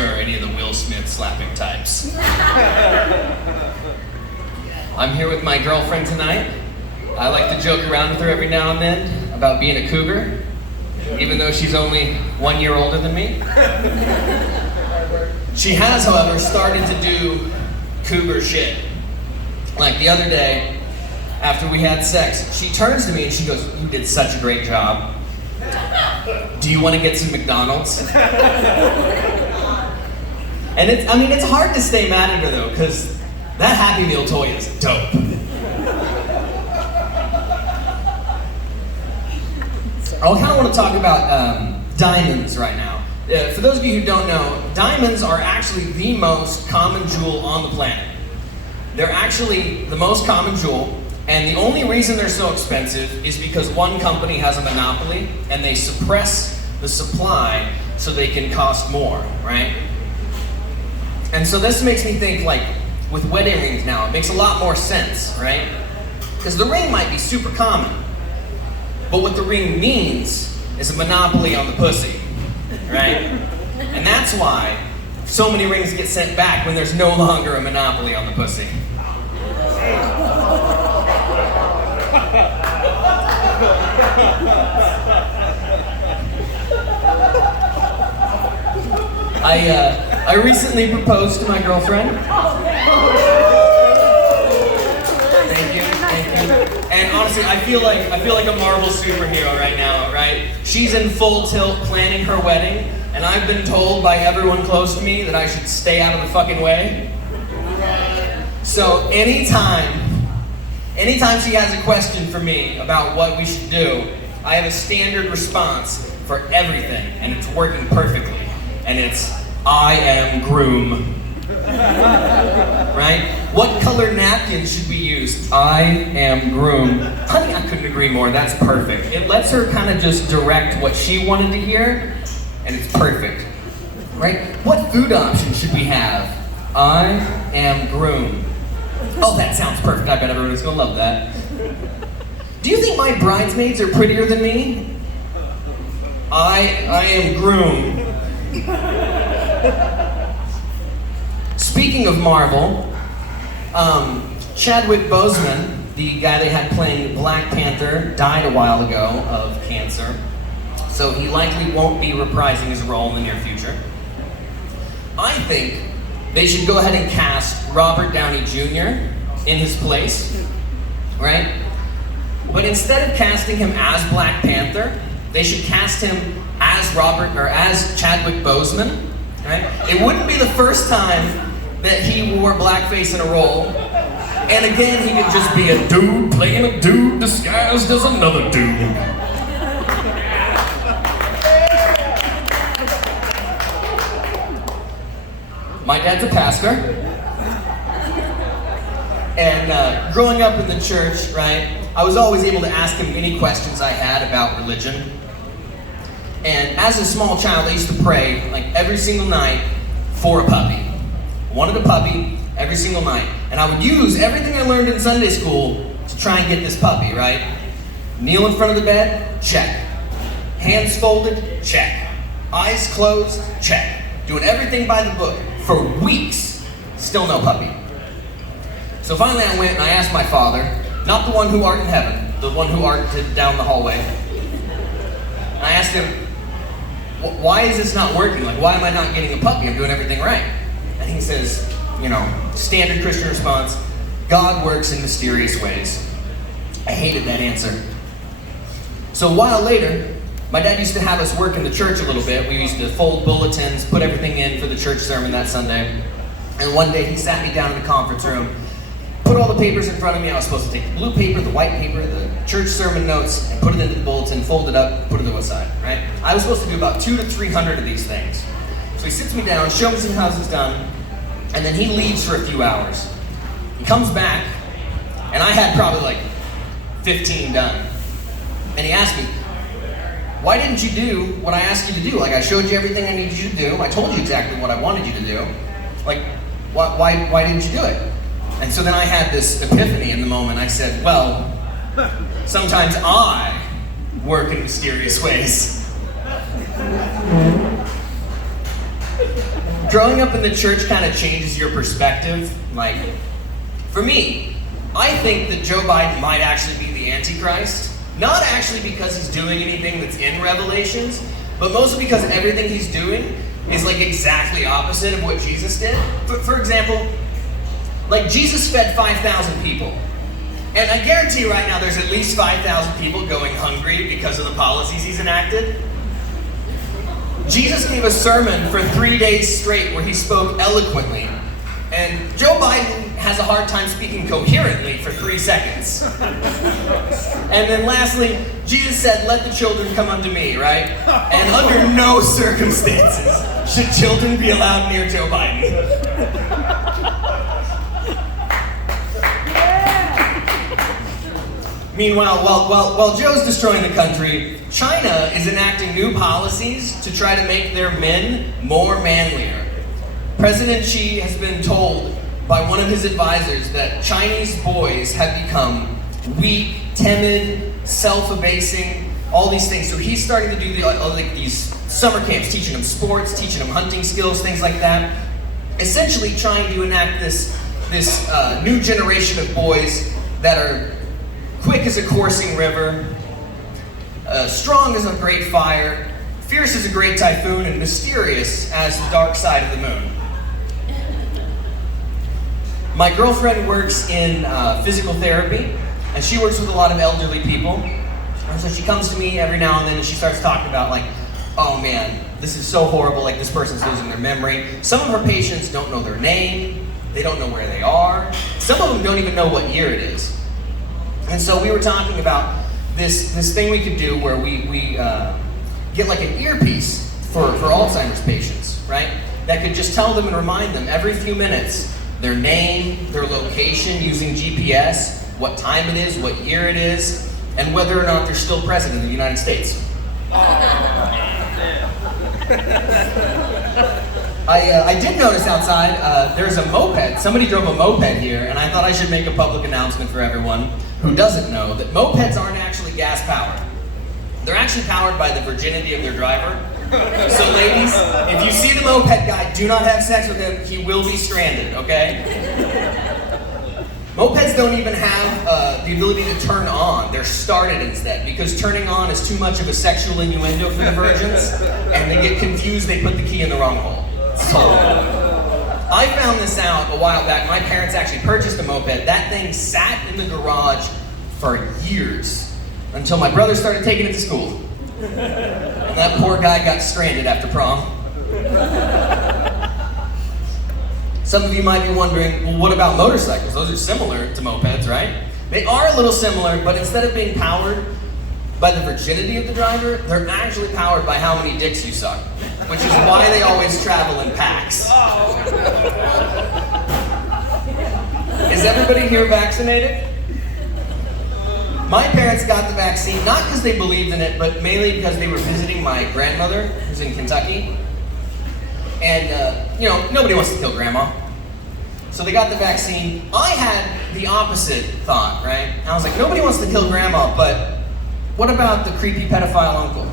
sir, any of the Will Smith slapping types. I'm here with my girlfriend tonight. I like to joke around with her every now and then about being a cougar, even though she's only 1 year older than me. She has, however, started to do cougar shit. Like the other day, after we had sex, she turns to me and she goes, "You did such a great job. Do you want to get some McDonald's?" And it's hard to stay mad at her though, because that Happy Meal toy is dope. I kind of want to talk about diamonds right now. For those of you who don't know, diamonds are actually the most common jewel on the planet. They're actually the most common jewel, and the only reason they're so expensive is because one company has a monopoly and they suppress the supply so they can cost more, right? And so this makes me think, like, with wedding rings now, it makes a lot more sense, right? Because the ring might be super common, but what the ring means is a monopoly on the pussy, right? And that's why so many rings get sent back when there's no longer a monopoly on the pussy. I recently proposed to my girlfriend. Thank you. And honestly, I feel like a Marvel superhero right now, right? She's in full tilt planning her wedding, and I've been told by everyone close to me that I should stay out of the fucking way. So anytime she has a question for me about what we should do, I have a standard response for everything, and it's working perfectly. And it's, "I am groom." Right? What color napkin should we use? "I am groom." Honey, I couldn't agree more. That's perfect. It lets her kind of just direct what she wanted to hear, and it's perfect. Right? What food option should we have? "I am groom." Oh, that sounds perfect. I bet everyone's gonna love that. Do you think my bridesmaids are prettier than me? I am groom. Speaking of Marvel, Chadwick Boseman, the guy they had playing Black Panther, died a while ago of cancer, so he likely won't be reprising his role in the near future. I think they should go ahead and cast Robert Downey Jr. in his place, right? But instead of casting him as Black Panther, they should cast him as Chadwick Boseman, right? It wouldn't be the first time that he wore blackface in a role. And again, he could just be a dude playing a dude disguised as another dude. My dad's a pastor. And growing up in the church, right, I was always able to ask him any questions I had about religion. And as a small child, I used to pray, like, every single night for a puppy. I wanted a puppy every single night. And I would use everything I learned in Sunday school to try and get this puppy, right? Kneel in front of the bed, check. Hands folded, check. Eyes closed, check. Doing everything by the book for weeks, still no puppy. So finally I went and I asked my father, not the one who art in heaven, the one who art down the hallway. And I asked him, "Why is this not working? Like, why am I not getting a puppy? I'm doing everything right." And he says, standard Christian response, "God works in mysterious ways." I hated that answer. So a while later, my dad used to have us work in the church a little bit. We used to fold bulletins, put everything in for the church sermon that Sunday. And one day he sat me down in the conference room, put all the papers in front of me. I was supposed to take the blue paper, the white paper, the church sermon notes, and put it into the bulletin, fold it up, put it to one side, right? I was supposed to do about 200 to 300 of these things. So he sits me down, shows me how this is done, and then he leaves for a few hours. He comes back, and I had probably like 15 done. And he asked me, "Why didn't you do what I asked you to do? Like, I showed you everything I needed you to do. I told you exactly what I wanted you to do. Like, why didn't you do it?" And so then I had this epiphany in the moment. I said, "Well, sometimes I work in mysterious ways." growing up in the church kind of changes your perspective. Like, for me, I think that Joe Biden might actually be the Antichrist. Not actually because he's doing anything that's in Revelations, but mostly because everything he's doing is like exactly opposite of what Jesus did. For example, like Jesus fed 5,000 people. And I guarantee right now there's at least 5,000 people going hungry because of the policies he's enacted. Jesus gave a sermon for 3 days straight where he spoke eloquently. And Joe Biden has a hard time speaking coherently for 3 seconds. And then lastly, Jesus said, "Let the children come unto me," right? And under no circumstances should children be allowed near Joe Biden. Meanwhile, while Joe's destroying the country, China is enacting new policies to try to make their men more manlier. President Xi has been told by one of his advisors that Chinese boys have become weak, timid, self-abasing, all these things. So he's starting to do these summer camps, teaching them sports, teaching them hunting skills, things like that. Essentially trying to enact this new generation of boys that are quick as a coursing river, strong as a great fire, fierce as a great typhoon, and mysterious as the dark side of the moon. My girlfriend works in physical therapy, and she works with a lot of elderly people. And so she comes to me every now and then and she starts talking about like, "Oh man, this is so horrible, like this person's losing their memory." Some of her patients don't know their name, they don't know where they are, some of them don't even know what year it is. And so we were talking about this thing we could do where we get like an earpiece for Alzheimer's patients, right? That could just tell them and remind them every few minutes their name, their location using GPS, what time it is, what year it is, and whether or not they're still president of the United States. I did notice outside there's a moped. Somebody drove a moped here, and I thought I should make a public announcement for everyone who doesn't know that mopeds aren't actually gas powered. They're actually powered by the virginity of their driver. So ladies, if you see the moped guy, do not have sex with him. He will be stranded, okay? Mopeds don't even have the ability to turn on. They're started instead, because turning on is too much of a sexual innuendo for the virgins, and they get confused, they put the key in the wrong hole. It's totally. I found this out a while back. My parents actually purchased a moped. That thing sat in the garage for years until my brother started taking it to school. And that poor guy got stranded after prom. Some of you might be wondering, well, what about motorcycles? Those are similar to mopeds, right? They are a little similar, but instead of being powered by the virginity of the driver, they're actually powered by how many dicks you suck, which is why they always travel in packs. Is everybody here vaccinated? My parents got the vaccine, not because they believed in it, but mainly because they were visiting my grandmother, who's in Kentucky. And, nobody wants to kill grandma. So they got the vaccine. I had the opposite thought, right? I was like, nobody wants to kill grandma, but what about the creepy pedophile uncle?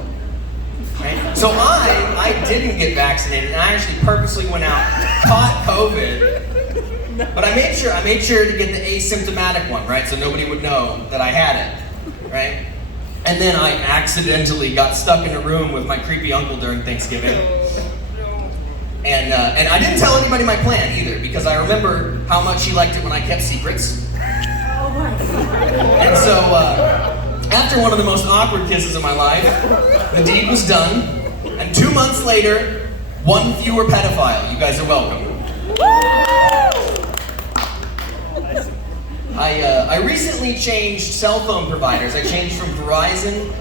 Right? So I didn't get vaccinated, and I actually purposely went out, caught COVID, but I made sure to get the asymptomatic one, right? So nobody would know that I had it, right? And then I accidentally got stuck in a room with my creepy uncle during Thanksgiving. And I didn't tell anybody my plan either, because I remember how much he liked it when I kept secrets. And so, after one of the most awkward kisses of my life, the deed was done, and 2 months later, one fewer pedophile. You guys are welcome. I recently changed cell phone providers. I changed from Verizon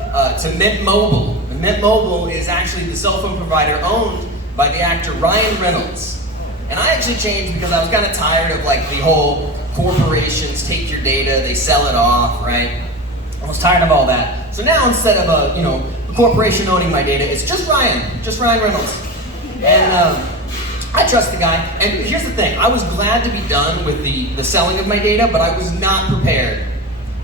to Mint Mobile. And Mint Mobile is actually the cell phone provider owned by the actor Ryan Reynolds. And I actually changed because I was kind of tired of like the whole corporations take your data, they sell it off, right? I was tired of all that. So now instead of a corporation owning my data, it's just Ryan Reynolds. And I trust the guy. And here's the thing, I was glad to be done with the selling of my data, but I was not prepared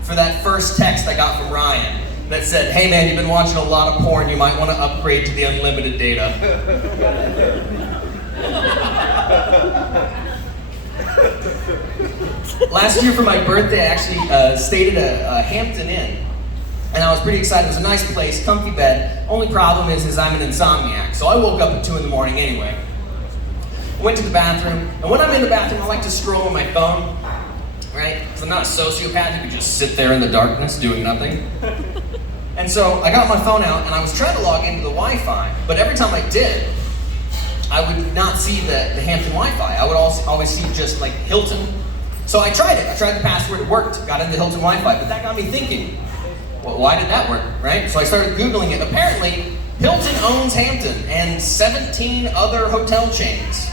for that first text I got from Ryan that said, "Hey man, you've been watching a lot of porn, you might want to upgrade to the unlimited data." Last year for my birthday, I actually stayed at a Hampton Inn. And I was pretty excited. It was a nice place, comfy bed. Only problem is I'm an insomniac, so I woke up at 2 in the morning anyway. Went to the bathroom, and when I'm in the bathroom, I like to scroll on my phone, right? Because I'm not a sociopath who can just sit there in the darkness doing nothing. And so I got my phone out, and I was trying to log into the Wi-Fi, but every time I did, I would not see the Hampton Wi-Fi. I would always see just like Hilton. So I tried it. I tried the password, it worked. Got into Hilton Wi-Fi, but that got me thinking, well, why did that work, right? So I started Googling it. Apparently, Hilton owns Hampton and 17 other hotel chains,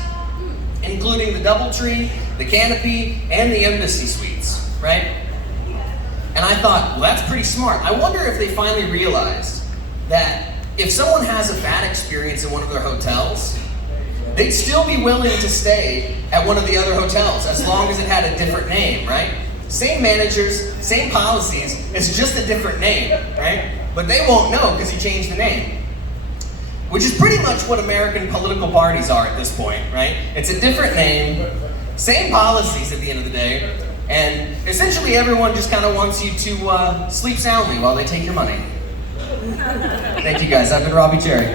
including the DoubleTree, the Canopy, and the Embassy Suites, right? And I thought, well, that's pretty smart. I wonder if they finally realized that if someone has a bad experience in one of their hotels, they'd still be willing to stay at one of the other hotels as long as it had a different name, right? Same managers, same policies, it's just a different name, right? But they won't know because you changed the name. Which is pretty much what American political parties are at this point, right? It's a different name, same policies at the end of the day, and essentially everyone just kind of wants you to sleep soundly while they take your money. Thank you guys, I've been Robby Cherry.